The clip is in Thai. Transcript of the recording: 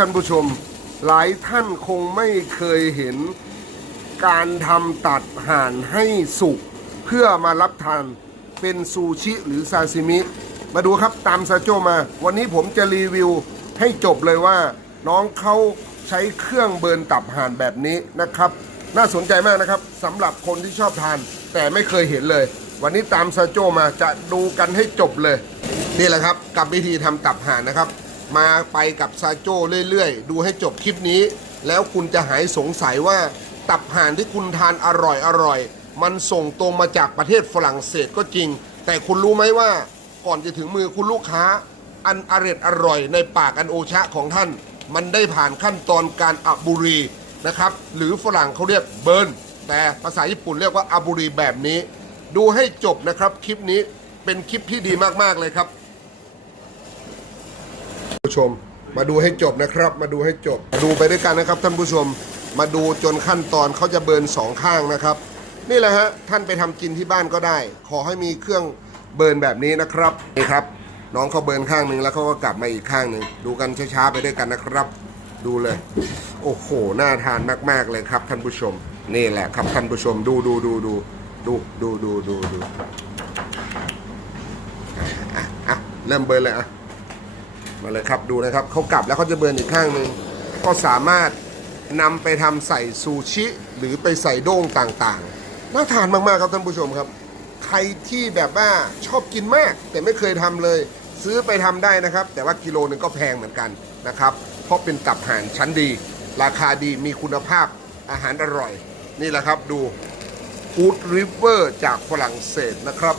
ท่านผู้ชมหลายท่านคงไม่เคยเห็นการทำตัดห่านให้สุก เพื่อมารับทานเป็นซูชิหรือซาซิมิ มาดูครับตามซาโจมา วันนี้ผมจะรีวิวให้จบเลยว่า น้องเขาใช้เครื่องเบิร์นตับห่านแบบนี้นะครับ น่าสนใจมากนะครับสำหรับคนที่ชอบทาน แต่ไม่เคยเห็นเลย วันนี้ตามซาโจมาจะดูกันให้จบเลย นี่แหละครับกับวิธีทำตับห่านนะครับ มาไปกับซาโจ้เรื่อยๆ ดูให้จบคลิปนี้ แล้วคุณจะหายสงสัยว่า ตับห่านที่คุณทานอร่อยอร่อยๆมันส่งตรงมาจากประเทศฝรั่งเศสก็จริง แต่คุณรู้ไหมว่าก่อนจะถึงมือคุณลูกค้า อันอร่อยอร่อยในปากอันโอชะของท่าน มันได้ผ่านขั้นตอนการอับบุรีนะครับ หรือฝรั่งเขาเรียกเบิร์นแต่ภาษาญี่ปุ่นเรียกว่าอับบุรีแบบนี้ ดูให้จบนะครับคลิปนี้เป็นคลิปที่ดีมากๆเลยครับ ผู้ชมมาดูให้จบนะครับ มาดูให้จบ ดูไปด้วยกันนะครับท่านผู้ชมมาดูจนขั้นตอนเขาจะเบิร์นสองข้างนะครับ นี่แหละฮะท่านไปทำกินที่บ้านก็ได้ ขอให้มีเครื่องเบิร์นแบบนี้นะครับนี่ครับ น้องเขาเบิร์นข้างหนึ่งแล้วเขาก็กลับมาอีกข้างหนึ่งดูกันช้าๆไปด้วยกันนะครับ ดูเลย โอ้โหน่าทานมากๆเลยครับท่านผู้ชม นี่แหละครับท่านผู้ชมดูดูดูดูดูดูดูดูดูเริ่มเบิร์นเลยอะ มาเลยครับดูนะครับเขากลับแล้วเขาจะเบิร์นอีกข้างหนึ่งก็สามารถนำไปทำใส่ซูชิ หรือไปใส่โด้งต่างๆ น่าทานมากๆครับท่านผู้ชมครับ ใครที่แบบว่าชอบกินมาก แต่ไม่เคยทำเลย ซื้อไปทำได้นะครับ แต่ว่ากิโลนึงก็แพงเหมือนกันนะครับ เพราะเป็นตับห่านชั้นดี ราคาดีมีคุณภาพอาหารอร่อย นี่แหละครับดูฟู้ดริเวอร์จากฝรั่งเศสนะครับ